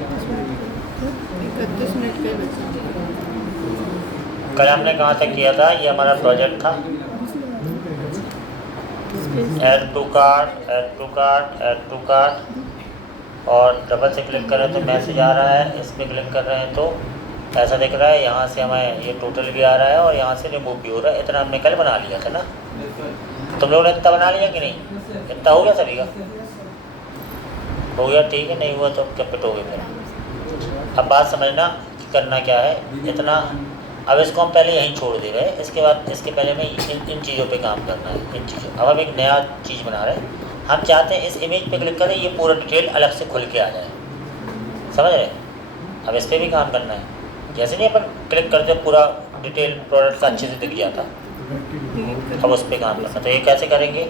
31 minute का बचा। कल हमने कहाँ तक किया था? ये हमारा प्रोजेक्ट था। Add to cart, add to cart, add to cart, और डबल से क्लिक करें तो मैसेज आ रहा है, इस पर क्लिक कर रहे हैं तो ऐसा दिख रहा है। यहाँ से हमें ये टोटल भी आ रहा है और यहाँ से रिमूव भी हो रहा है। इतना हमने कल बना लिया था ना। तुम लोगों ने इतना बना लिया कि नहीं? इतना हो गया सभी का? हो गया, ठीक है। नहीं हुआ तो कैपिट हो गया मेरा। अब बात समझना कि करना क्या है। इतना अब इसको हम पहले यहीं छोड़ दे रहे हैं। इसके बाद इसके पहले में इन चीज़ों पे काम करना है, इन चीज़ों। अब हम एक नया चीज़ बना रहे हैं। हम चाहते हैं इस इमेज पे क्लिक करें, ये पूरा डिटेल अलग से खुल के आ जाए। समझ रहे? अब इस पर भी काम करना है। जैसे नहीं अपन क्लिक करते पूरा डिटेल प्रोडक्ट अच्छे से दिख जाता, अब उस पर काम करना। तो ये कैसे करेंगे?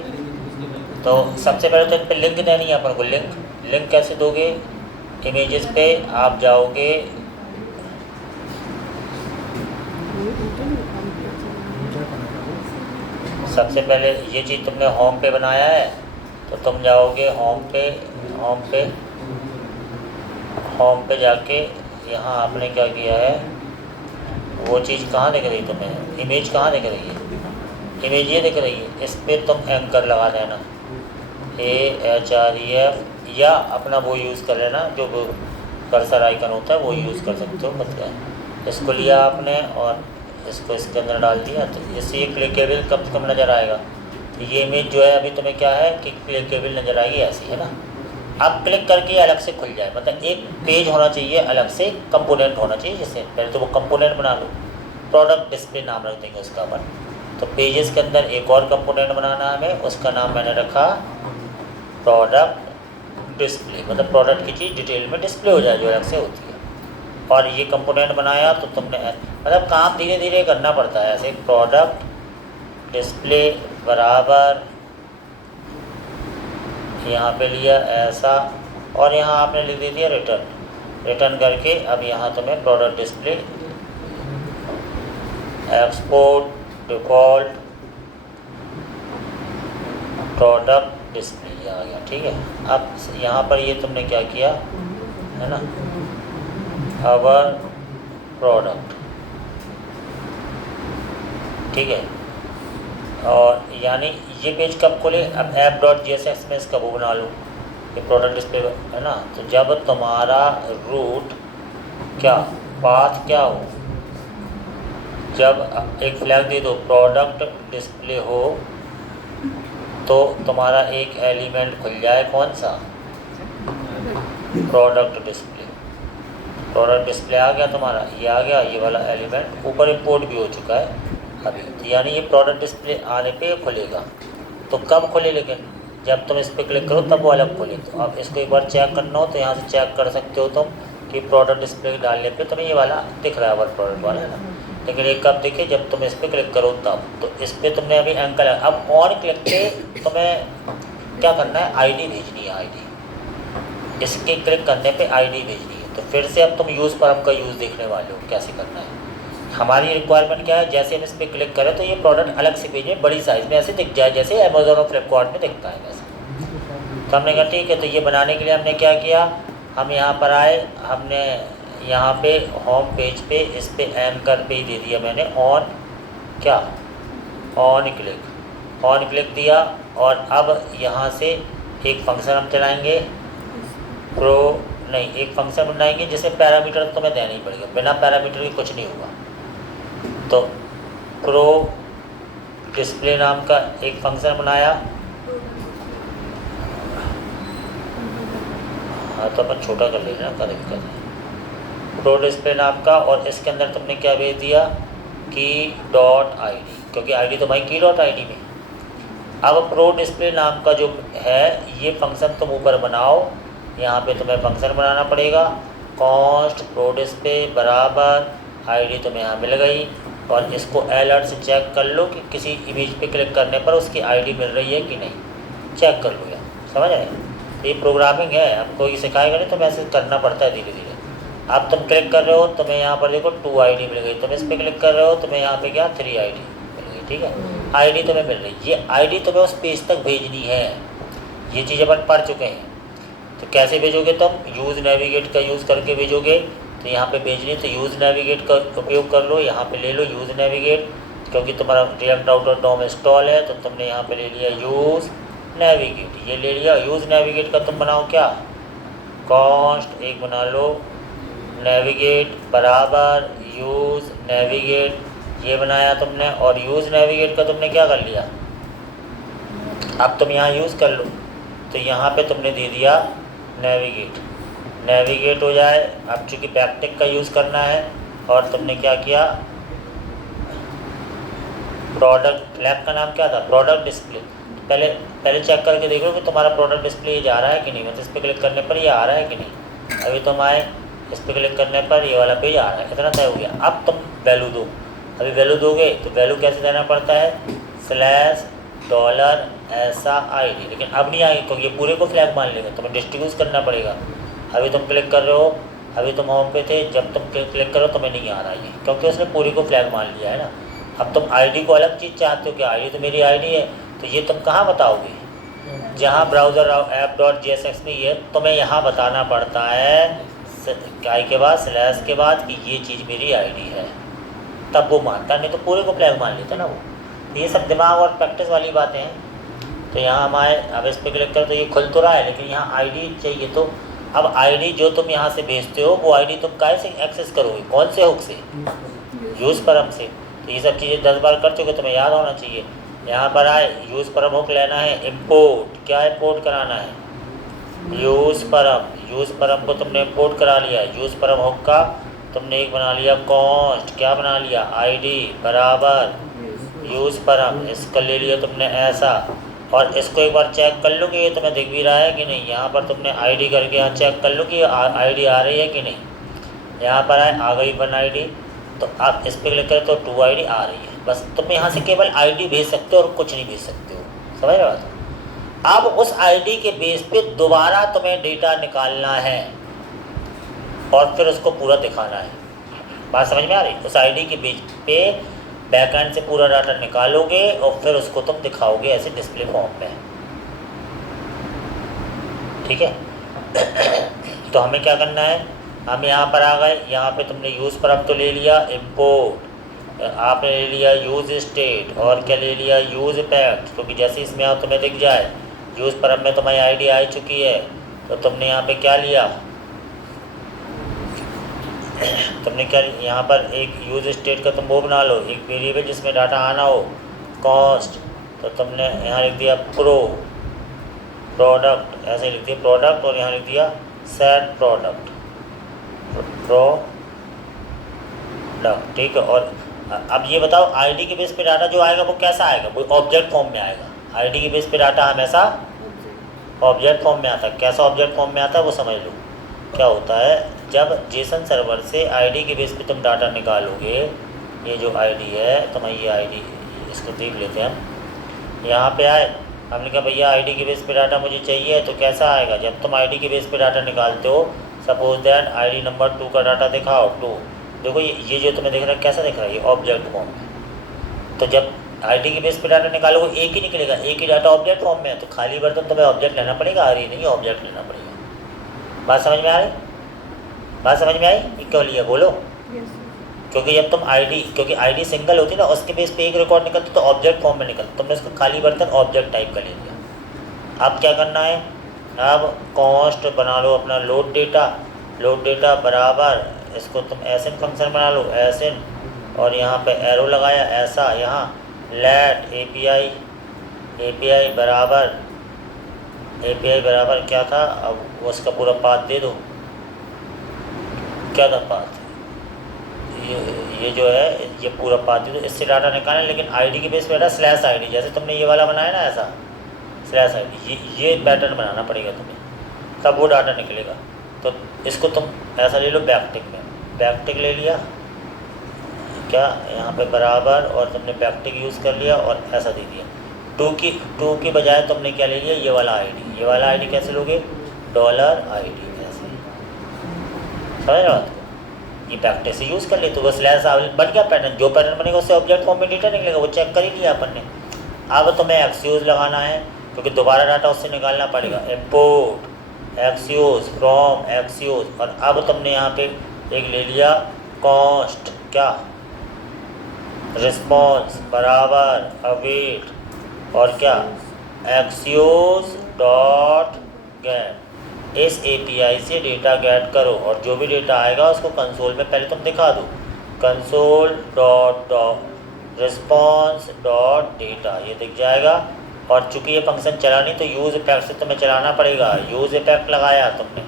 तो सबसे पहले तो इन पर लिंक देनी है अपन को। लिंक कैसे दोगे? इमेजेस पे आप जाओगे, सबसे पहले ये चीज़ तुमने होम पे बनाया है तो तुम जाओगे होम पे जाके यहाँ आपने क्या किया है, वो चीज़ कहाँ दिख रही तुम्हें? इमेज कहाँ दिख रही है? इमेज ये दिख रही है। इस पर तुम एंकर लगा देना, AHREF, या अपना वो यूज़ कर लेना जो कर्सर आइकन होता है, वो यूज़ कर सकते हो। मतलब इसको लिया आपने और इसको इसके अंदर डाल दिया, तो इससे ये क्लिकेबल कम से कम नज़र आएगा। तो ये इमेज जो है अभी तुम्हें क्या है कि क्लिकेबल नज़र आएगी, ऐसी है ना। अब क्लिक करके अलग से खुल जाए, मतलब एक पेज होना चाहिए, अलग से कंपोनेंट होना चाहिए। जैसे पहले तो वो कंपोनेंट बना लो, प्रोडक्ट डिस्प्ले नाम रख देंगे उसका अपन। तो पेजेस के अंदर एक और कंपोनेंट बनाना है हमें, उसका नाम मैंने रखा प्रोडक्ट डिस्प्ले, मतलब प्रोडक्ट की चीज़ डिटेल में डिस्प्ले हो जाए जो अलग से होती है। और ये कंपोनेंट बनाया तो तुमने मतलब काम धीरे धीरे करना पड़ता है ऐसे। प्रोडक्ट डिस्प्ले बराबर यहाँ पे लिया ऐसा, और यहाँ आपने लिख दे दिया रिटर्न करके। अब यहाँ तुम्हें product display export default product display ये आ गया, ठीक है। अब यहाँ पर ये तुमने क्या किया है ना, अवर प्रोडक्ट, ठीक है। और यानी ये पेज कब खोले? अब app.jsx में इसका वो बना लो, ये प्रोडक्ट डिस्प्ले है ना। तो जब तुम्हारा रूट क्या पाथ क्या हो, जब एक फ्लैग दे दो प्रोडक्ट डिस्प्ले हो, तो तुम्हारा एक एलिमेंट खुल जाए, कौन सा? Product display. प्रोडक्ट डिस्प्ले आ गया तुम्हारा, ये आ गया, ये वाला एलिमेंट ऊपर इंपोर्ट भी हो चुका है अभी। यानी ये प्रोडक्ट डिस्प्ले आने पे खुलेगा। तो कब खुले? लेकिन जब तुम इस पर क्लिक करो तब वो अलग खुले। तो अब इसको एक बार चेक करना हो तो यहाँ से चेक कर सकते हो तुम कि प्रोडक्ट डिस्प्ले डालने पे तुम्हें ये वाला दिख रहा है, वर्क प्रोडक्ट वाला, है ना। लेकिन ये कब दिखे? जब तुम इस पर क्लिक करो तब। तो इस पर तुमने अभी एंकर, अब ऑन क्लिक पे तुम्हें क्या करना है? ID भेजनी है, ID। इसके क्लिक करने पर ID भेजनी है। तो फिर से अब तुम यूज़ परम का यूज़ देखने वाले हो कैसे करना है। हमारी रिक्वायरमेंट क्या है? जैसे हम इस पर क्लिक करें तो ये प्रोडक्ट अलग से पेज में बड़ी साइज़ में ऐसे दिख जाए, जैसे अमेज़ॉन और फ्लिपकार्ट में दिखता है वैसे। तो हमने कहा ठीक है। तो ये बनाने के लिए हमने क्या किया, हम यहाँ पर आए, हमने यहाँ पे होम पेज पे इस पे एंकर पे ही दे दिया मैंने ऑन क्या, ऑन क्लिक दिया। और अब यहाँ से एक फंक्शन हम चलाएँगे, एक फंक्शन बनाएंगे जिसे पैरामीटर तो तुम्हें देना ही पड़ेगा, बिना पैरामीटर के कुछ नहीं होगा। तो प्रो डिस्प्ले नाम का एक फंक्शन बनाया। हाँ तो अपन छोटा कर लेना, क्या दिक्कत है। प्रो डिस्प्ले नाम का, और इसके अंदर तुमने क्या भेज दिया की डॉट ID, क्योंकि ID तो भाई की डॉट ID में। अब प्रो डिस्प्ले नाम का जो है ये फंक्शन तुम ऊपर बनाओ, यहाँ पे तुम्हें फंक्शन बनाना पड़ेगा। कॉन्स्ट प्रो डिस्प्ले बराबर ID तुम्हें यहाँ मिल गई, और इसको अलर्ट से चेक कर लो कि किसी इमेज पे क्लिक करने पर उसकी ID मिल रही है कि नहीं, चेक कर लो यार। समझ रहे? ये प्रोग्रामिंग है, आपको ये सिखाएगा नहीं तो मैसेज करना पड़ता है धीरे धीरे। अब तुम क्लिक कर रहे हो, तुम्हें यहाँ पर देखो 2 ID मिल गई। तुम इस पर क्लिक कर रहे हो, तुम्हें यहाँ पे क्या 3 ID मिल गई, ठीक है। ID तुम्हें मिल रही, ये ID तुम्हें उस पेज तक भेजनी है। ये चीज़ अपन पढ़ चुके हैं। तो कैसे भेजोगे तुम? यूज़ नेविगेट का यूज़ करके भेजोगे। तो यहाँ पे भेजनी तो यूज़ नेविगेट का उपयोग कर लो, यहाँ पे ले लो यूज़ नेविगेट, क्योंकि तुम्हारा रिएक्ट राउटर डॉम इंस्टॉल है तो तुमने यहाँ पे ले लिया यूज़ नेविगेट। ये ले लिया। यूज़ नेविगेट का तुम बनाओ क्या, कॉन्स्ट एक बना लो, नेविगेट बराबर यूज़ नेविगेट, ये बनाया तुमने। और यूज़ नेविगेट का तुमने क्या कर लिया, अब तुम यहाँ यूज़ कर लो। तो यहाँ पे तुमने दे दिया नेविगेट, नेविगेट हो जाए। अब चूँकि बैकटिक का यूज़ करना है और तुमने क्या किया, प्रोडक्ट फ्लैग का नाम क्या था, प्रोडक्ट डिस्प्ले। पहले चेक करके देख लो कि तुम्हारा प्रोडक्ट डिस्प्ले ये जा रहा है कि नहीं, मतलब इस पर क्लिक करने पर ये आ रहा है कि नहीं। अभी तुम आए, इस पर क्लिक करने पर ये वाला पेज आ रहा है, इतना तय हो गया। अब तुम वैल्यू दो। अभी वैल्यू दोगे तो वैल्यू कैसे देना पड़ता है, $, ऐसा ID, लेकिन अब नहीं आएगी क्योंकि ये पूरे को फ्लैग मान लेगा, तुम्हें डिस्ट्रीब्यूट करना पड़ेगा। अभी तुम क्लिक कर रहे हो, अभी तुम होम पे थे, जब तुम क्लिक करो तुम्हें नहीं आ रहा है क्योंकि उसने पूरे को फ्लैग मान लिया है ना। अब तुम ID को अलग चीज़ चाहते हो कि ID तो मेरी ID है, तो ये तुम कहाँ बताओगे, जहाँ ब्राउज़र app.jsx में ये तुम्हें यहाँ बताना पड़ता है आई के बाद स्लैश के बाद कि ये चीज़ मेरी ID है, तब वो मानता, नहीं तो पूरे को फ्लैग मान लेता ना वो। ये सब दिमाग और प्रैक्टिस वाली बातें हैं। तो यहाँ हम आए, अब इस पर क्लिक करें तो ये खुल तो रहा है, लेकिन यहाँ ID चाहिए। तो अब ID जो तुम यहाँ से भेजते हो वो ID तुम कैसे एक्सेस करोगे, कौन से हुक से, यूज़ परम से। तो ये सब चीज़ें 10 बार कर चुके, तुम्हें याद होना चाहिए। यहाँ पर आए, यूज़ परम हुक लेना है, इम्पोर्ट, क्या इम्पोर्ट कराना है, यूज़ परम को तुमने इम्पोर्ट करा लिया। यूज़ परम हुक का तुमने एक बना लिया कॉन्स्ट, क्या बना लिया, ID बराबर यूज़ परम, इसका ले लिया तुमने ऐसा। और इसको एक बार चेक कर लो कि ये तुम्हें दिख भी रहा है कि नहीं। यहाँ पर तुमने ID करके यहाँ चेक कर लो कि ID आ रही है कि नहीं। यहाँ पर आए, आ गई 1 ID, तो आप इस पर क्लिक करें तो 2 ID आ रही है। बस तुम यहाँ से केवल ID भेज सकते हो और कुछ नहीं भेज सकते हो, समझ रहे हो। अब उस ID के बेस पे दोबारा तुम्हें डेटा निकालना है और फिर उसको पूरा दिखाना है। बात समझ में आ रही, उस ID के बेस पे बैकएंड से पूरा डाटा निकालोगे और फिर उसको तुम दिखाओगे ऐसे डिस्प्ले फॉर्म में, ठीक है। तो हमें क्या करना है, हम यहाँ पर आ गए, यहाँ पे तुमने यूज़ पर अब तो ले लिया इम्पोर्ट, आपने ले लिया यूज़ स्टेट, और क्या ले लिया, यूज़ इफेक्ट, क्योंकि जैसे इसमें आप तुम्हें दिख जाए यूज़ पर अब में तुम्हारी ID आ चुकी है। तो तुमने यहाँ पे क्या लिया, तुमने क्या यहाँ पर एक यूज़ स्टेट का तुम वो बना लो, एक वेरिएबल जिसमें डाटा आना हो, कॉस्ट। तो तुमने यहाँ लिख दिया प्रोडक्ट, ऐसे लिख दिया प्रोडक्ट, और यहाँ लिख दिया सेट प्रोडक्ट, ठीक है। और अब ये बताओ ID के बेस पे डाटा जो आएगा वो कैसा आएगा, वो ऑब्जेक्ट फॉर्म में आएगा। ID के बेस पे डाटा हमेशा ऑब्जेक्ट फॉर्म में आता है। कैसा ऑब्जेक्ट फॉर्म में आता है वो समझ लो। क्या होता है, जब जेसन सर्वर से ID के बेस पे तुम डाटा निकालोगे, ये जो ID है तुम्हारी, ये ID, इसको देख लेते हैं हम। यहाँ पे आए, हमने कहा भैया ID के बेस पे डाटा मुझे चाहिए, तो कैसा आएगा, जब तुम ID के बेस पे डाटा निकालते हो, सपोज दैट ID नंबर 2 का डाटा दिखाओ 2, देखो ये जो तुम्हें दिख रहा है कैसा दिख रहा है, ये ऑब्जेक्ट फॉर्म में। तो जब ID के बेस पे डाटा निकालोगे एक ही निकलेगा, एक ही डाटा ऑब्जेक्ट फॉर्म में है, तो खाली बर्तन तुम्हें ऑब्जेक्ट लेना पड़ेगा, आ रही नहीं ऑब्जेक्ट लेना पड़ेगा। बात समझ में आ रही, बात समझ में आई, ये क्यों लिया बोलो। क्योंकि जब तुम क्योंकि ID सिंगल होती है ना, उसके बेस पे एक रिकॉर्ड निकलता तो ऑब्जेक्ट फॉर्म में निकलता, तुमने इसको खाली बर्तन ऑब्जेक्ट टाइप का ले लिया। अब क्या करना है, अब कॉन्स्ट बना लो अपना लोड डेटा बराबर, इसको तुम एसिन फंक्शन बना लो, एसिन, और यहाँ पे एरो लगाया ऐसा, यहाँ लेट API बराबर क्या था, अब उसका पूरा पाथ दे दो, क्या था पाथ, ये जो है ये पूरा पाथ दे दो, इससे डाटा निकालना। लेकिन ID के बेस पे स्लैश ID, जैसे तुमने ये वाला बनाया ना ऐसा स्लैश ID, ये पैटर्न बनाना पड़ेगा तुम्हें, तब वो डाटा निकलेगा। तो इसको तुम ऐसा ले लो, बैकटिक ले लिया, क्या यहाँ पे बराबर, और तुमने बैकटिक यूज़ कर लिया और ऐसा दे दिया। 2 की बजाय तुमने क्या ले लिया, ये वाला ID कैसे लोगे, $ID ऐसे, समझ रहे हो बात को। ये बैकटिक से यूज़ कर ले तो वो स्लैश बन गया पैटर्न, जो पैटर्न बनेगा उससे ऑब्जेक्ट फॉर्म में डेटा निकलेगा, वो चेक कर ही लिया अपन ने। अब तुम्हें एक्सक्यूज़ लगाना है क्योंकि दोबारा डाटा उससे निकालना पड़ेगा, इम्पोर्ट एक्सियोस, फ्रॉम एक्सियोस। और अब तुमने यहाँ पे एक ले लिया कॉन्स्ट, क्या, रिस्पॉन्स बराबर अवेट और क्या, एक्सियोस डॉट गेट। इस एपीआई से डेटा गेट करो और जो भी डेटा आएगा उसको कंसोल में पहले तुम दिखा दो, console dot response dot data, ये दिख जाएगा। और चूंकि ये फंक्शन चला नहीं तो यूज़ इफेक्ट से तुम्हें चलाना पड़ेगा। यूज़ इफेक्ट लगाया तुमने,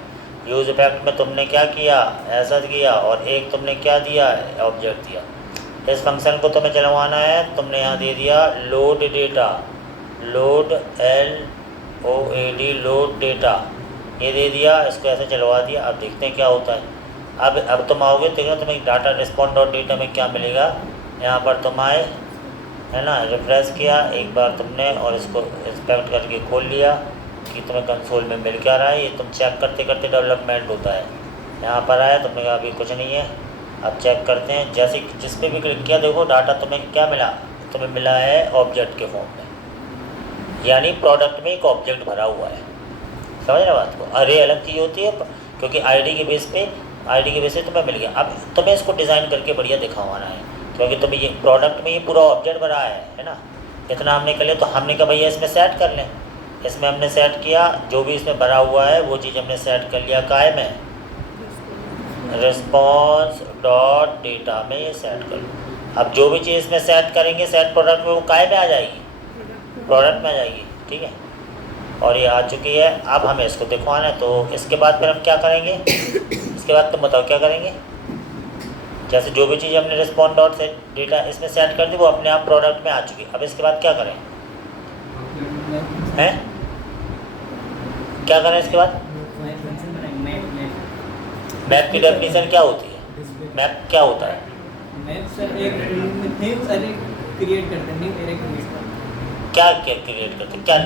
यूज़ इफेक्ट में तुमने क्या किया, ऐसा किया, और एक तुमने क्या दिया, ऑब्जेक्ट दिया। इस फंक्शन को तुम्हें चलवाना है, तुमने यहाँ दे दिया load data, load LOAD load data, ये दे दिया, इसको ऐसे चलवा दिया। अब देखते हैं क्या होता है। अब तुम आओगे देखो तुम्हें डाटा रिस्पॉन्ड डॉट डेटा में क्या मिलेगा। यहाँ पर तुम आए, है ना, रिफ्रेश किया एक बार तुमने और इसको इंस्पेक्ट करके खोल लिया कि तुम्हें कंसोल में मिल क्या रहा है। ये तुम चेक करते करते डेवलपमेंट होता है। यहाँ पर आया, तुमने कहा अभी कुछ नहीं है, अब चेक करते हैं। जैसे जिस पे भी क्लिक किया देखो डाटा तुम्हें क्या मिला, तुम्हें मिला है ऑब्जेक्ट के फॉर्म में, यानी प्रोडक्ट में एक ऑब्जेक्ट भरा हुआ है। समझ रहे बात को। अरे अलग चीज़ होती है क्योंकि आईडी के बेस पे तुम्हें मिल गया। अब तुम्हें इसको डिज़ाइन करके बढ़िया दिखावाना है क्योंकि तुम्हें ये प्रोडक्ट में ये पूरा ऑब्जेक्ट भरा है ना। इतना हमने कर लिया तो हमने कहा भैया इसमें सेट कर लें। इसमें हमने सेट किया, जो भी इसमें भरा हुआ है वो चीज़ हमने सेट कर लिया। काय में, रिस्पॉन्स डॉट डेटा में ये सेट कर लो। अब जो भी चीज़ इसमें सेट करेंगे सेट प्रोडक्ट में, वो काय में आ जाएगी, प्रोडक्ट में आ जाएगी। ठीक है, और ये आ चुकी है। अब हमें इसको दिखवाना है तो इसके बाद फिर हम क्या करेंगे, इसके बाद तुम बताओ क्या करेंगे। जैसे जो भी चीज़ हमने रिस्पॉन्ड डॉट से डेटा इसमें सेट कर दी वो अपने आप प्रोडक्ट में आ चुकी। अब इसके बाद क्या करें, हैं क्या करें इसके बाद। मैप की डेफिनेशन क्या होती है, मैप क्या होता है। मैप सर एक न्यू अरे क्रिएट करते हैं, न्यू अरे क्रिएट करते हैं। क्या क्रिएट करते हैं, क्या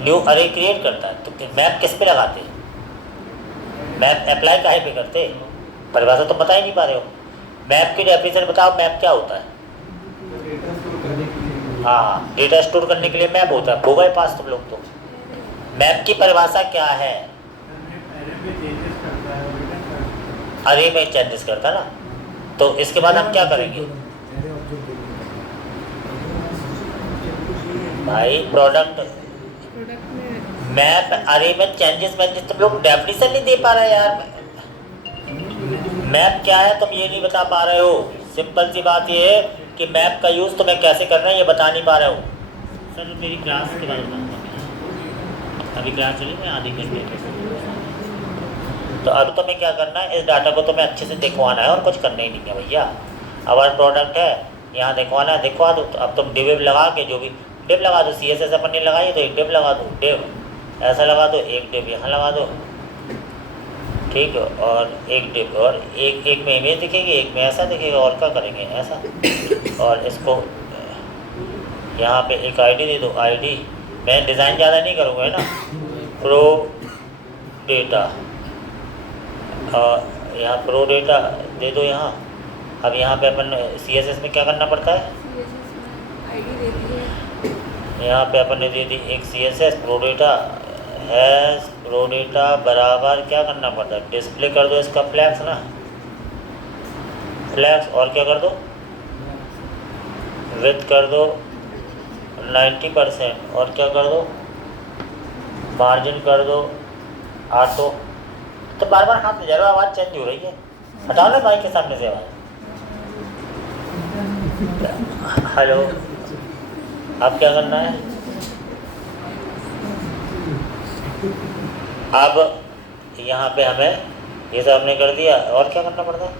न्यू अरे क्रिएट करता है। तो मैप किस पे लगाते हैं, मैप अप्लाई काहे पे करते हैं, परिभाषा तो बता ही नहीं पा रहे हो। मैप की डेफिनेशन बताओ, मैप क्या होता है। हाँ, डेटा स्टोर करने के लिए मैप होता है। हो गए पास तुम लोग तो। मैप की परिभाषा क्या है, अरे में चेंजेस करता ना। तो इसके बाद हम क्या करेंगे भाई, प्रोडक्ट मैप अरे में चेंजेस तुम लोग डेफिनेशन नहीं दे पा रहे यार। मैप क्या है तुम ये नहीं बता पा रहे हो। सिंपल सी बात ये है कि मैप का यूज़ तुम्हें कैसे करना है ये बता नहीं पा रहे हो। सर मेरी क्लास के बारे में अभी क्लास चली मैं आधे घंटे। तो अब तुम्हें क्या करना है, इस डाटा को तुम्हें अच्छे से दिखवाना है और कुछ करना ही नहीं है भैया। हमारा प्रोडक्ट है, यहाँ दिखवाना है, दिखवा दो। तो अब तुम डिव लगा के, जो भी डिव लगा दो, CSS अपन ने लगाई तो एक डिव लगा दो, डिव ऐसा लगा दो, एक डिव यहाँ लगा दो, ठीक है, और एक डिव, और एक में इमेज दिखेगी, एक में ऐसा दिखेगा, और क्या करेंगे ऐसा। और इसको यहाँ पे एक ID दे दो, ID मैं डिज़ाइन ज़्यादा नहीं करूँगा, है ना। प्रो डेटा, यहाँ प्रो डेटा दे दो यहाँ। अब यहाँ पे अपन CSS में क्या करना पड़ता है, यहाँ पे अपन ने दे दी एक CSS pro data has pro data बराबर क्या करना पड़ता है, डिस्प्ले कर दो इसका फ्लैक्स ना, फ्लैक्स, और क्या कर दो, विड्थ कर दो 90%, और क्या कर दो, मार्जिन कर दो 800। तो बार बार हाथ में जरा आवाज़ चेंज हो रही है, हटाओ ना माइक के सामने से आवाज़। हेलो, अब क्या करना है, अब यहाँ पे हमें ये सब हमने कर दिया, और क्या करना पड़ता है,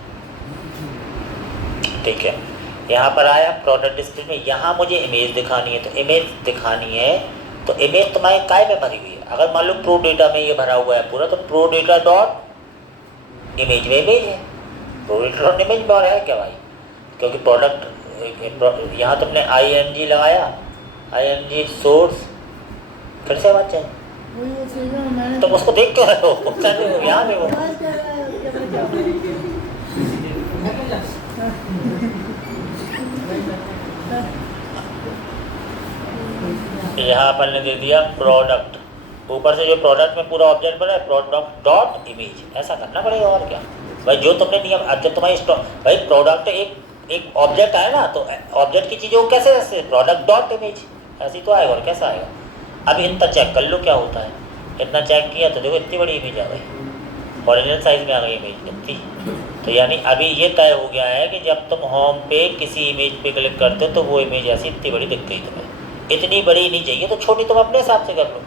ठीक है। यहाँ पर आया प्रोडक्ट डिस्प्ले में, यहाँ मुझे इमेज दिखानी है, तो इमेज दिखानी है तो इमेज तुम्हारे काय में भरी हुई है। अगर मान लो प्रो डेटा में ये भरा हुआ है पूरा, तो प्रो डेटा डॉट इमेज में इमेज है, प्रो डेटा डॉट इमेज में है क्या भाई, क्योंकि प्रोडक्ट यहाँ तुमने ING लगाया, ING सोर्स, फिर से बात चाहिए तो उसको देख क्यों रहे हो, यहाँ पे वो यहाँ पर ने दे दिया प्रोडक्ट, ऊपर से जो प्रोडक्ट में पूरा ऑब्जेक्ट बना है प्रोडक्ट डॉट इमेज, ऐसा करना पड़ेगा और क्या भाई। जो तुमने नियम, अब जब तुम्हारी भाई प्रोडक्ट एक ऑब्जेक्ट आए ना, तो ऑब्जेक्ट की चीज़ें वो कैसे प्रोडक्ट डॉट इमेज ऐसी तो आएगा, और कैसा आएगा। अब इतना चेक कर लो क्या होता है। इतना चेक किया तो देखो इतनी बड़ी इमेज आ गई, ओरिजिनल साइज में आ गई इमेज इतनी। तो यानी अभी ये तय हो गया है कि जब तुम होम पे किसी इमेज पे क्लिक करते हो तो वो इमेज ऐसी इतनी बड़ी दिख गई तुम्हें। इतनी बड़ी नहीं चाहिए तो छोटी तुम अपने हिसाब से कर लो,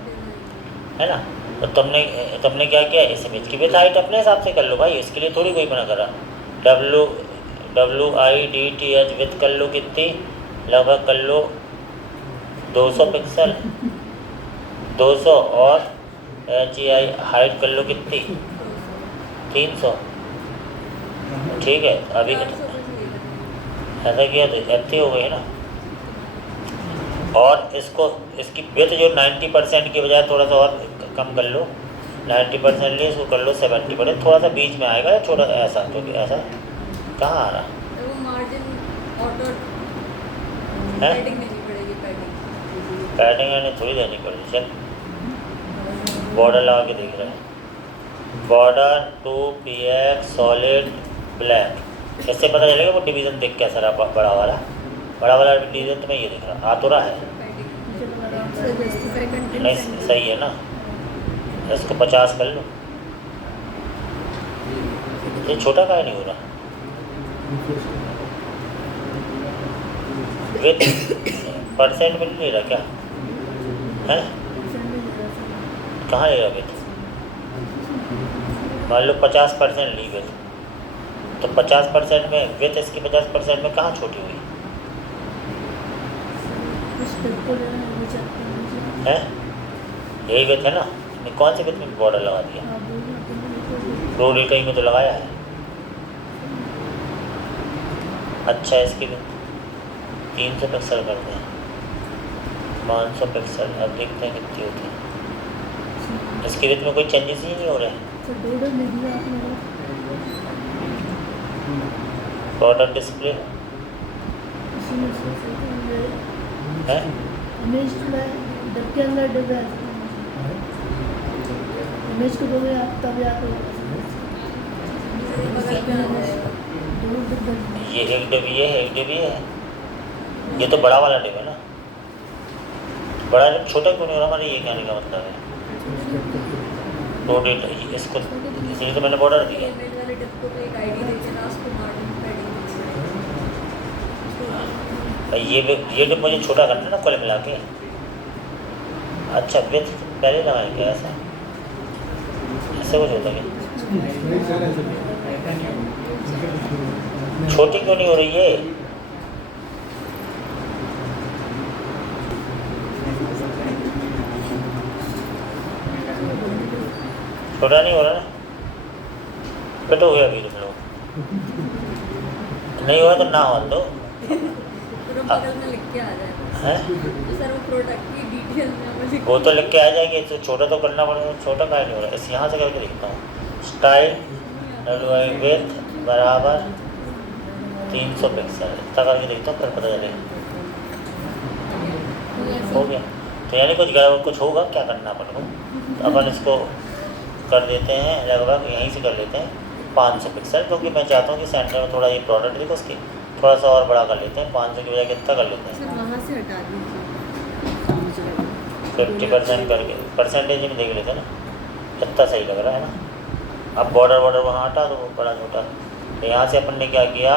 है ना। तो तुमने क्या किया, इस इमेज की विड्थ हाइट अपने हिसाब से कर लो भाई, इसके लिए थोड़ी कोई मना करा। WIDTH विड्थ कर लो कितनी, लगभग कर लो 200 पिक्सल 200, और HI हाइट कर लो कितनी 300। ठीक है, अभी ऐसा किया तो इतनी हो गई ना। और इसकी विड्थ जो 90% की बजाय थोड़ा सा और कम कर लो, 90% लिए इसको कर लो 70 पड़े, थोड़ा सा बीच में आएगा या छोटा ऐसा, क्योंकि ऐसा कहाँ आ रहा वो मार्जिन ऑटो है, पैडिंग देनी पड़ेगी, पैडिंग पैडिंग यानी थोड़ी देनी पड़ेगी। चल बॉर्डर लगा के देख रहे हैं, बॉर्डर 2px सॉलिड ब्लैक, इससे पता चलेगा वो डिवीज़न देख कैसा रहा। बड़ा वाला डिवीज़न तुम्हें ये दिख रहा, आ तो रहा है नहीं, सही है ना। इसको 50 कर लो, ये छोटा काहे नहीं हो रहा। विथ परसेंट मिल नहीं रहा क्या है, कहाँ ले रहा विथ। मान लो 50% ली विथ, तो 50% में विथ इसकी 50% में कहाँ छोटी हुई है, यही विथ है ना। कौन से विथ में बॉर्डर लगा दिया, रो रिकई में तो लगाया है। अच्छा, इसकी विथ 300 पिक्सल करते हैं, 500 पिक्सल, अब देखते हैं कितनी होती है। इसकी विथ में कोई चेंजेस ही नहीं हो रहे हैं। प्रोडक्ट डिस्प्ले है, इमेज को दोगे आप तब आप ये एक डिव ये है, एक डिव ये है, ये तो बड़ा वाला डिव है ना। बड़ा डिव छोटा क्यों नहीं हो रहा, हमारे ये कहने का मतलब है। रोटेट इसको, इसलिए तो मैंने बॉर्डर दिया। इमेज वाले डिप को तो एक आईडी देते ना, उसको मार्जिन पैडिंग ये डिव मुझे छोटा करना है ना कुल मिला के। अच्छा, विथ पहले लगाएं क्या, ऐसा ऐसे कुछ होता क्या, छोटी क्यों नहीं हो रही है। छोटा नहीं हो रहा ना, फिट हो गया अभी तुम लोग, नहीं हुआ तो ना हो दो पूरा बगल में लिख के आ जाएगा है। तो सर वो प्रोडक्ट की डिटेल में हमें लिख वो तो लिख के आ जाएगी, तो छोटा तो करना पड़ेगा। छोटा काहे नहीं हो रहा, इस यहाँ से करके देखता हूँ। स्टाइल WI विथ बराबर 300 पिक्सल, इतना करके देखता हूँ, फिर पता चलेगा। हो गया, तो यानी कुछ होगा, क्या करना पड़ेगा। तो अपन इसको कर देते हैं लगभग यहीं से कर लेते हैं 500 पिक्सल, क्योंकि मैं चाहता हूँ कि सेंटर में थोड़ा ये प्रोडक्ट देखो उसकी थोड़ा सा और बड़ा कर लेते हैं। 500 की बजाय कितना कर लेते हैं, सर वहाँ से हटा दीजिए 50% करके परसेंटेज में देख लेते हैं ना, कितना सही लग रहा है ना। अब बॉर्डर वहाँ हटा दो, बड़ा छोटा। तो यहाँ से अपन ने क्या किया,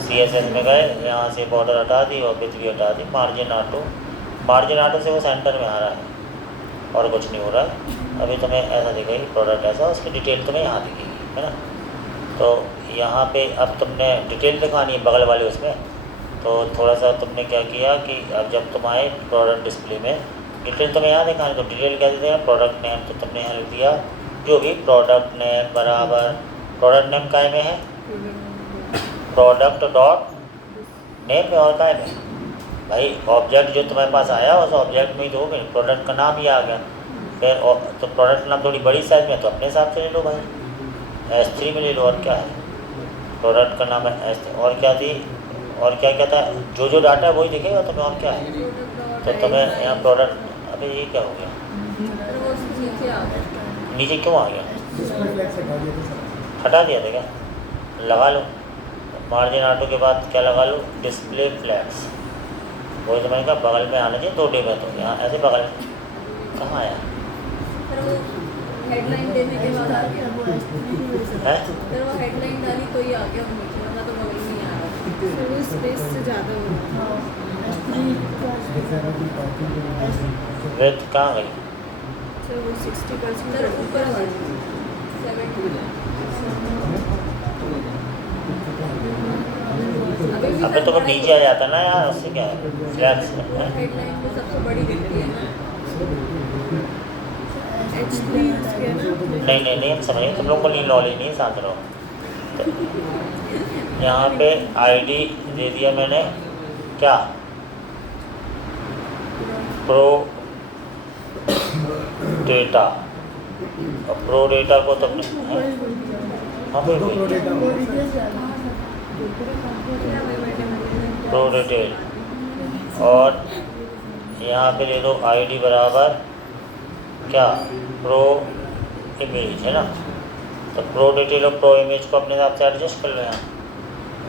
CSS में गए, यहाँ से बॉर्डर हटा दी और विथ भी हटा दी। मार्जिन ऑटो से वो सेंटर में आ रहा है और कुछ नहीं हो रहा है। अभी तुम्हें ऐसा दिखेगी प्रोडक्ट ऐसा, उसकी डिटेल तुम्हें यहाँ दिखेगी, है ना। तो यहाँ पे अब तुमने डिटेल दिखानी है बगल वाले उसमें, तो थोड़ा सा तुमने क्या किया कि अब जब तुम आए प्रोडक्ट डिस्प्ले में, डिटेल तुम्हें यहाँ दिखानी, तो डिटेल क्या देते हैं, प्रोडक्ट नेम, तो तुमने यहाँ लिख दिया जो भी प्रोडक्ट नेम बराबर, प्रोडक्ट नेम काय में है, प्रोडक्ट डॉट नेम में, और काय में भाई ऑब्जेक्ट जो तुम्हारे पास आया उस ऑब्जेक्ट में ही तो हो गई, प्रोडक्ट का नाम ही आ गया। फिर तो प्रोडक्ट का नाम थोड़ी बड़ी साइज़ में, तो अपने हिसाब से ले लो भाई, S3 में ले लो, और क्या है, प्रोडक्ट का नाम है S3, और क्या थी, और क्या क्या था, जो डाटा है वही दिखेगा तुम्हें, और क्या है। तो तुम्हें यहाँ प्रोडक्ट, अभी ये क्या हो गया, नीचे आ गया। नीचे क्यों आ गया? डिस्प्ले फ्लैक्स हटा दिया था सर। हटा दिया था क्या? लगा लो मार्जिन ऑटो के बाद क्या लगा लो, डिस्प्ले फ्लैक्स। वही तो मैंने कहा बगल में आना चाहिए 2 टेबल, तो यहाँ ऐसे बगल में कहाँ आया फिर वो हेडलाइन देने के बाद आ गया। है? फिर वो हेडलाइन डाली तो ही आ गया वो नीचे, वरना तो बगल में ही आ रहा। फिर वो स्पेस से ज़्यादा हो रहा विड्थ कहाँ गई? सर वो 60% सर ऊपर आ गया 70। अबे तो वो नीचे आ जाता ना यार, उससे क्या है, फ्लैक्स है। हेडलाइन में सबसे बड़ी दिखती है ना। H3 यूज़ किया ना आपने? नहीं हम समझ, तुम लोगों को नहीं नॉलेज नहीं, शांत रहो। तो यहाँ पे आईडी दे दिया मैंने, क्या प्रो डेटा, और प्रो डेटा को तुमने हाँ दो बिल्कुल प्रोडक्ट प्रो डिटेल, और यहाँ पे दे दो आईडी बराबर क्या प्रो इमेज, है ना। तो प्रो डिटेल और प्रो इमेज को अपने हिसाब से एडजस्ट कर लो।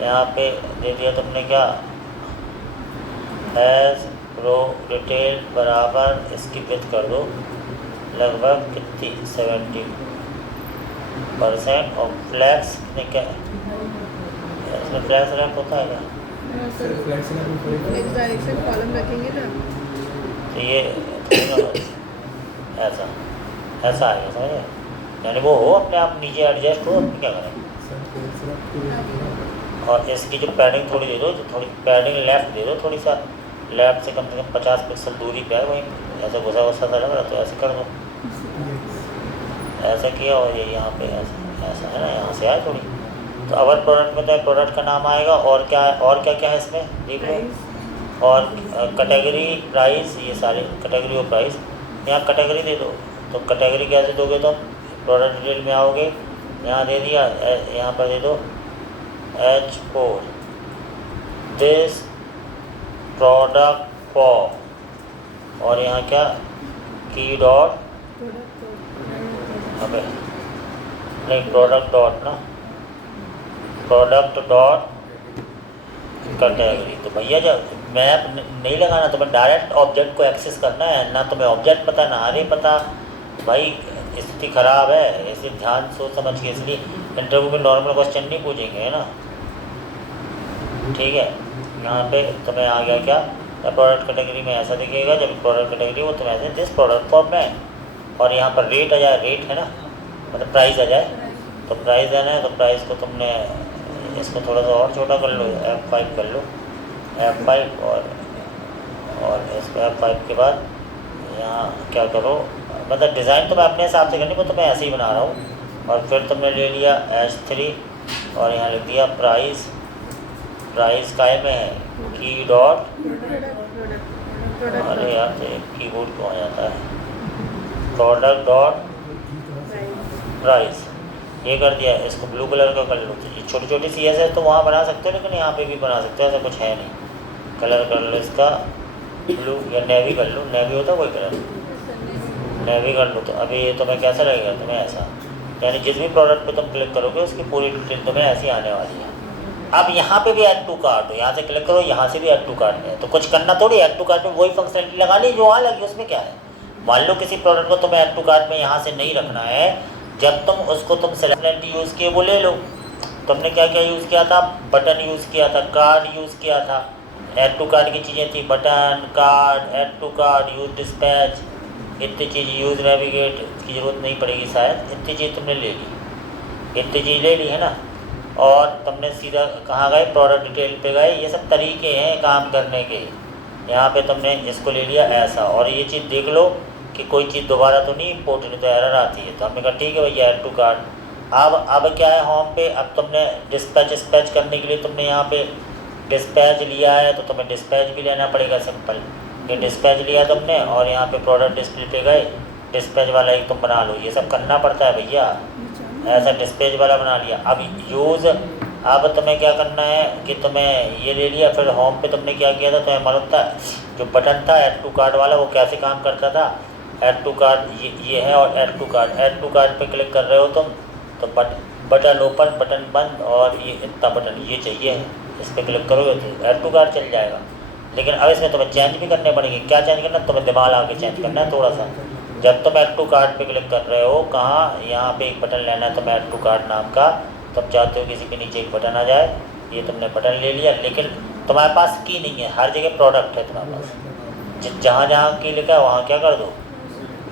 यहाँ पे दे दिया तुमने क्या, एज प्रो डिटेल बराबर, इसकी विड्थ कर दो लगभग कितनी 70%, और फ्लैक्स ने क्या, इसमें फ्लैक्स रैंप होता है क्या? हाँ सर सर, फ्लैक्स ना ऊपर नेक्स्ट डायरेक्शन कॉलम रखेंगे ना। तो ये ऐसा ऐसा आएगा, समझे? यानी वो हो अपने आप नीचे एडजस्ट हो, अपने क्या करें। और इसकी जो पैडिंग थोड़ी दे दो, जो थोड़ी पैडिंग लेफ़्ट दे दो, थोड़ी सा लेफ़्ट से कम 50 पिक्सल दूरी पे है, वहीं ऐसा घुसा घुसा सा लग रहा, तो ऐसे कर दो, ऐसा किया, और ये यहाँ पे ऐसा है ना, यहाँ से आए थोड़ी। तो अवर प्रोडक्ट में तो प्रोडक्ट का नाम आएगा, और क्या क्या है इसमें देख लो, और कैटेगरी, प्राइस, ये सारे कैटेगरी और प्राइस। यहाँ कैटेगरी दे दो, तो कैटेगरी कैसे दोगे तुम, प्रोडक्ट डिटेल में आओगे, यहाँ दे दिया, यहाँ पर दे दो H4 दिस प्रोडक्ट फॉर, और यहाँ क्या की डॉट, अबे नहीं प्रोडक्ट डॉट ना, प्रोडक्ट डॉट कैटेगरी। तो भैया जब मैप नहीं लगाना, तुम्हें डायरेक्ट ऑब्जेक्ट को एक्सेस करना है ना, तुम्हें ऑब्जेक्ट पता ना अरे पता, भाई स्थिति खराब है, इसलिए ध्यान सोच समझ के, इसलिए इंटरव्यू में नॉर्मल क्वेश्चन नहीं पूछेंगे, है ना, ठीक है। यहाँ पे तुम्हें आ गया क्या, प्रोडक्ट कैटेगरी में ऐसा दिखेगा, जब प्रोडक्ट कैटेगरी वो तुम्हें ऐसे दिस प्रोडक्ट फॉर में, और यहाँ पर रेट आ जाए, रेट है ना, मतलब प्राइस आ जाए, तो प्राइस आना है, तो प्राइस को तुमने इसको थोड़ा सा और छोटा कर लो, F5 कर लो, F5, और इसको F5 के बाद यहाँ क्या करो, मतलब डिज़ाइन तो मैं अपने हिसाब से करनी, वो तो मैं ऐसे ही बना रहा हूँ। और फिर तुमने ले लिया H3, और यहाँ लिख दिया प्राइस, प्राइस काय में है की डॉट, अरे यार तो कीबोर्ड क्यों आ जाता है, प्रोडक्ट डॉट प्राइस, ये कर दिया। इसको ब्लू कलर का कर लो, तो ये छोटी छोटी सी ऐसे तो वहाँ बना सकते हो, लेकिन यहाँ पे भी बना सकते हो, ऐसा कुछ है नहीं। कलर कर लो इसका ब्लू, या नेवी कर लो, नेवी होता है कोई कलर, नेवी कर लो। तो अभी ये तुम्हें कैसा लगेगा, तुम्हें ऐसा, यानी जिस भी प्रोडक्ट पे तुम क्लिक करोगे उसकी पूरी डिटेल तुम्हें ऐसी आने वाली है। अब यहाँ पे भी ऐड टू कार्ट हो, यहाँ से क्लिक करो, यहाँ से भी ऐड टू कार्ट में है, तो कुछ करना थोड़ी, ऐड टू कार्ट में वही फंक्शनलिटी लगानी जो वहाँ लगी, उसमें क्या है। मान लो किसी प्रोडक्ट को तुम्हें ऐड टू कार्ट में यहाँ से नहीं रखना है, जब तुम उसको तुम सेलेक्ट यूज़ किए वो ले लो। तुमने क्या क्या यूज़ किया था, बटन यूज़ किया था, कार्ड यूज़ किया था, ऐड टू कार्ट की चीज़ें थी, button, card, add to card, use dispatch, इतनी चीज़, यूज़ नेविगेट की ज़रूरत नहीं पड़ेगी शायद, इतनी चीज़ तुमने ले ली, इतनी चीज़ ले ली है ना। और तुमने सीधा कहाँ गए, प्रोडक्ट डिटेल पे गए। ये सब तरीके हैं काम करने के। यहाँ पे तुमने इसको ले लिया ऐसा, और ये चीज़ देख लो कि कोई चीज़ दोबारा तो नहीं इम्पोर्ट, नहीं तो एरर आती है। तो हमने कहा ठीक है भैया ऐड टू कार्ट। अब क्या है होम पे, अब तुमने डिस्पैच करने के लिए तुमने यहाँ पे डिस्पैच लिया है, तो तुम्हें डिस्पैच भी लेना पड़ेगा, सिंपल। ये डिस्पैच लिया तुमने, और यहाँ पे प्रोडक्ट डिस्प्ले पे गए, डिस्पैच वाला ही तुम बना लो। ये सब करना पड़ता है भैया, ऐसा डिस्पैच वाला बना लिया। अब यूज़, अब तुम्हें क्या करना है कि तुम्हें ये ले लिया, फिर होम पे तुमने क्या किया था, तुम्हें मालूम था जो बटन था ऐड टू कार्ट वाला वो कैसे काम करता था। ऐड टू कार्ट ये है, और ऐड टू कार्ट पे क्लिक कर रहे हो तुम तो बटन ओपन, बटन बंद, और ये इतना बटन ये चाहिए है, इस पर क्लिक करोगे तो ऐड टू कार्ट चल जाएगा। लेकिन अब इसमें तुम्हें चेंज भी करने पड़ेंगे। क्या चेंज करना, तुम्हें दिमाग लगा के चेंज करना है थोड़ा सा। जब तुम ऐड टू कार्ट पे क्लिक कर रहे हो, कहाँ यहाँ पे एक बटन लेना है तुम्हें ऐड टू कार्ट नाम का। तुम चाहते हो किसी के नीचे एक बटन आ जाए, ये तुमने बटन ले लिया, लेकिन तुम्हारे पास की नहीं है, हर जगह प्रोडक्ट है तुम्हारे पास। जहाँ जहाँ की लिखा है वहाँ क्या कर दो,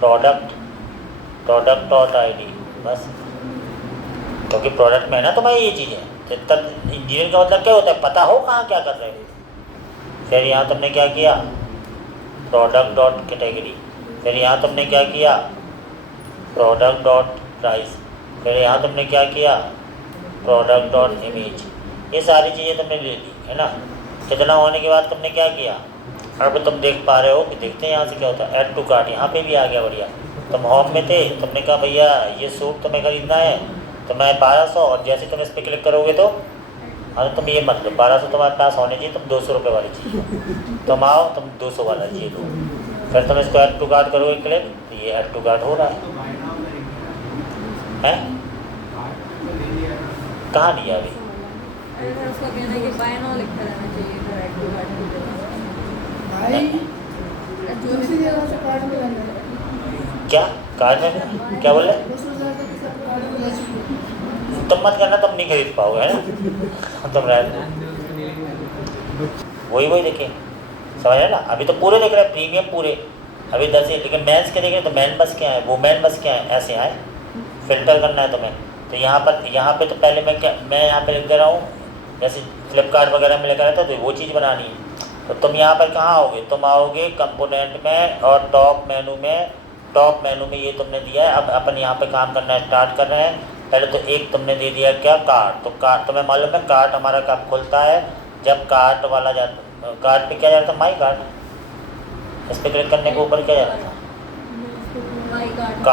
प्रोडक्ट डॉट ID बस, क्योंकि प्रोडक्ट में है ना तुम्हारी ये चीज़ें। तो तब इंजीनियर का मतलब क्या होता है, पता हो कहाँ क्या कर रहे हो। फिर यहाँ तुमने क्या किया, प्रोडक्ट डॉट कैटेगरी। फिर यहाँ तुमने क्या किया, प्रोडक्ट डॉट प्राइस। फिर यहाँ तुमने क्या किया, प्रोडक्ट डॉट इमेज। ये सारी चीज़ें तुमने ले ली है ना। इतना होने के बाद तुमने क्या किया, अब तुम देख पा रहे हो कि देखते हैं यहाँ से क्या होता है, ऐड टू कार्ट यहाँ पे भी आ गया बढ़िया। तुम होम में थे, तुमने कहा भैया ये सूट तुम्हें खरीदना है, तो मैं 1200, और जैसे तुम इस पर क्लिक करोगे तो हाँ तुम ये मत लो, 1200 तुम्हारे पास होने चाहिए, तुम 200 रुपये वाली चाहिए, तुम आओ तुम 200 वाला ये लो। फिर तुम इसको ऐड टू कार्ट करोगे क्लिक, तो ये ऐड टू कार्ट हो रहा है। कहाँ लिया अभी, अरे सर उसका कहना है कि बाय नाउ लिखा रहना चाहिए फिर ऐड टू कार्ट की जगह। भाई दूसरी जगह से कार्ड में करना है। क्या कार्ड में क्या बोल रहे, दूसरी जगह से किसी कार्ड में ले चुके। तुम मत करना, तुम नहीं खरीद पाओगे है ना। तुम रह वही देखिए, समझ रहे ना। अभी तो पूरे देख रहे हैं, प्रीमियम पूरे अभी 10 है, लेकिन मेंस के देख रहे तो मैन बस क्या है, वुमेन बस क्या है, ऐसे आए फिल्टर करना है तुम्हें। तो यहाँ पे तो पहले मैं यहाँ पे लिख दे रहा हूँ, जैसे फ्लिपकार्ट वगैरह में लिखा रहता है तो वो चीज़ बनानी है। तो तुम यहाँ पर कहाँ आओगे, तुम आओगे कंपोनेंट में, और टॉप मेनू में ये तुमने दिया है। अब अपन यहाँ पे काम करना स्टार्ट कर रहे हैं। पहले तो एक तुमने दे दिया क्या, कार्ट। तो कार्ट तुम्हें मालूम है कार्ट हमारा कब खुलता है, जब कार्ट वाला जाता, कार्ट पे क्या जाता है, माई कार्ट। इस पर क्लिक करने के ऊपर क्या जाता था, माई कार्ड।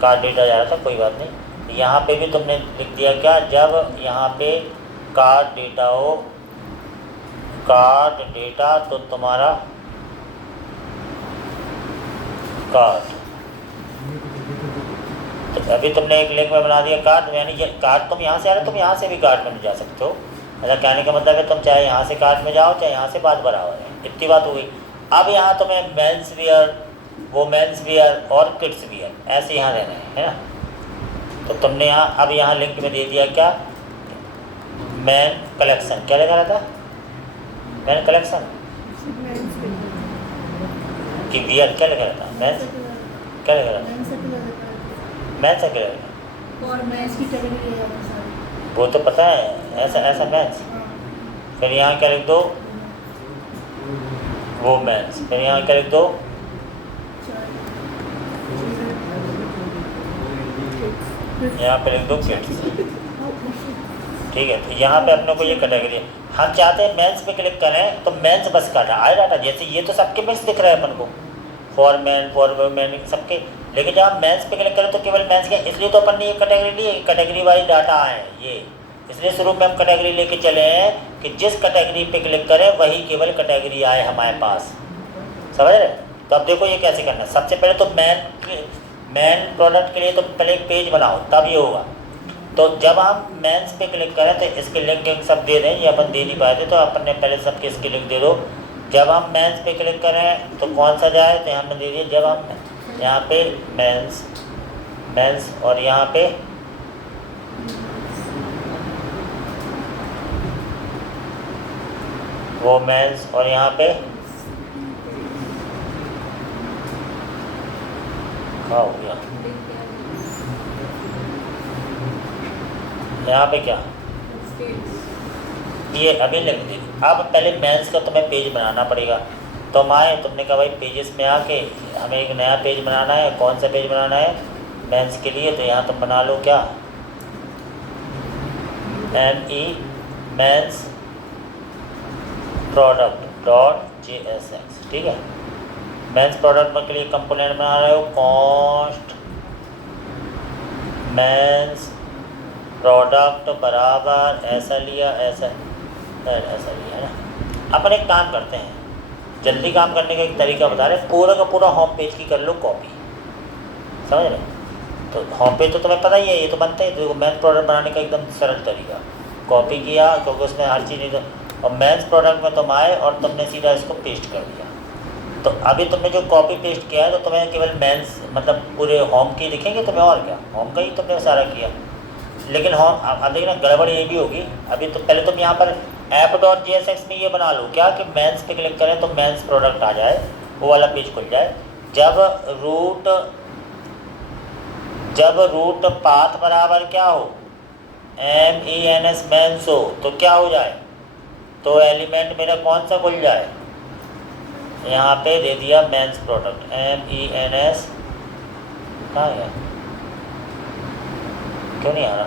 कार्ट डेटा जा रहा था, कोई बात नहीं। यहाँ पे भी तुमने लिख दिया क्या, जब यहाँ पे कार्ट डेटा हो, कार्ट डेटा तो तुम्हारा कार्ट। तो अभी तुमने एक लिंक में बना दिया कार्ट, यानी ये कार्ट तुम यहाँ से आ रहे हो, तुम यहाँ से भी कार्ट में जा सकते हो। ऐसा कहने का मतलब है तुम चाहे यहाँ से कार्ट में जाओ, चाहे यहाँ से बात बराबर है। इतनी बात हो गई। अब यहाँ तुम्हें मेंस वियर, वुमेन्स वियर और किड्स वियर ऐसे यहाँ रहना है ना। तो तुमने यहाँ अब यहाँ लिंक में दे दिया क्या, मैन कलेक्शन। क्या लिखा रहता, मैन कलेक्शन कि वियर, क्या लिखा रहता, मेंस क्या लिखा रहता, मैन से क्या लिखा, और मैं इसकी कैटेगरी है सारी। वो तो पता है, ऐसा मैंस। फिर यहाँ क्या लिख दो, वो मैंस। फिर यहाँ क्या लिख दो, यहाँ पे लिख दो किड्स। ठीक है, तो यहाँ पे अपने को ये कैटेगरी है। हम चाहते हैं मेंस पे क्लिक करें तो मेंस बस का आए डाटा, जैसे ये तो सबके मिक्स दिख रहा है अपन को, फॉर मैन फॉर वुमेन सबके। लेकिन जब हम मेंस पे क्लिक करें तो केवल मेंस के, इसलिए तो अपन ने ये कैटेगरी ली है, कैटेगरी वाइज डाटा आए ये। इसलिए शुरू में हम कैटेगरी लेके चले हैं कि जिस कैटेगरी पे क्लिक करें वही केवल कैटेगरी आए हमारे पास, समझ रहे। तो अब देखो ये कैसे करना है। सबसे पहले तो मैन प्रोडक्ट के लिए तो पहले एक पेज बनाओ, तब ये होगा। तो जब हम मेंस पे क्लिक करें तो इसके लिंक सब दे दें, ये अपन दे नहीं पाए थे तो अपन ने पहले सबके इसके लिंक दे दो। जब हम मेंस पे क्लिक करें तो कौन सा जाए, तो हमने दे दिया, जब हम यहाँ पे मेंस और यहाँ पे वो मेंस और यहाँ पे क्या हो गया, यहाँ पे क्या, ये अभी लिख दी। अब पहले मेंस का तुम्हें पेज बनाना पड़ेगा। तो हम आए, तुमने कहा भाई पेजेस में आके हमें एक नया पेज बनाना है। कौन सा पेज बनाना है मेंस के लिए, तो यहाँ तुम बना लो क्या, ME मेंस प्रोडक्ट .jsx। ठीक है, मेंस प्रोडक्ट के लिए कंपोनेंट बना रहे हो, कॉस्ट मेंस प्रोडक्ट बराबर ऐसा लिया, ऐसा लिया है ना। अपन एक काम करते हैं, जल्दी काम करने का एक तरीका बता रहे हैं, पूरा का पूरा होम पेज की कर लो कॉपी, समझ रहे? तो होम पेज तो तुम्हें पता ही है, ये तो बनता ही, तो मेंस प्रोडक्ट बनाने का एकदम सरल तरीका, कॉपी किया क्योंकि उसमें हर चीज़ नहीं तो, और मेंस प्रोडक्ट में तुम आए और तुमने सीधा इसको पेस्ट कर दिया। तो अभी तुमने जो कॉपी पेस्ट किया है तो तुम्हें केवल मेंस मतलब पूरे होम की दिखेंगे तुम्हें, और क्या होम का ही तुमने सारा किया। लेकिन होम अब देखना गड़बड़ ये भी होगी, अभी तो पहले तुम यहाँ पर app.jsx में ये बना लो क्या कि मेंस पे क्लिक करें तो मेंस प्रोडक्ट आ जाए, वो वाला पेज खुल जाए। जब रूट पाथ बराबर क्या हो, MENS मेंस हो, तो क्या हो जाए, तो एलिमेंट मेरा कौन सा खुल जाए, यहाँ पे दे दिया मेंस प्रोडक्ट, MENS कहाँ गया, क्यों नहीं आ रहा?